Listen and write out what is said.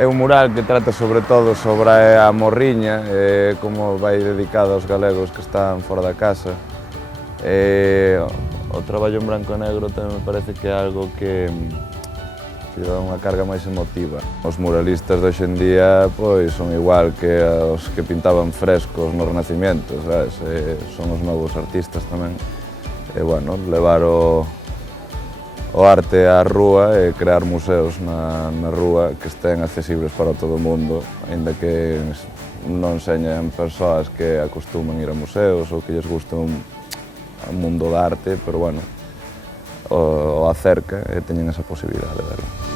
É un mural que trata sobre todo sobre a morriña, como vai dedicado aos galegos que están fora da casa. O traballo en branco e negro tamén me parece que é algo que dá unha carga máis emotiva. Os muralistas de hoxe en día pois, son igual que os que pintaban frescos no Renacimiento, sabes? Son os novos artistas tamén. E, bueno, levar o arte á rúa e crear museos na rúa que estén accesibles para todo o mundo, aínda que non enseñen persoas que acostuman ir a museos ou que lles guste un mundo da arte, pero, bueno, o acerca e teñen esa posibilidade de verlo.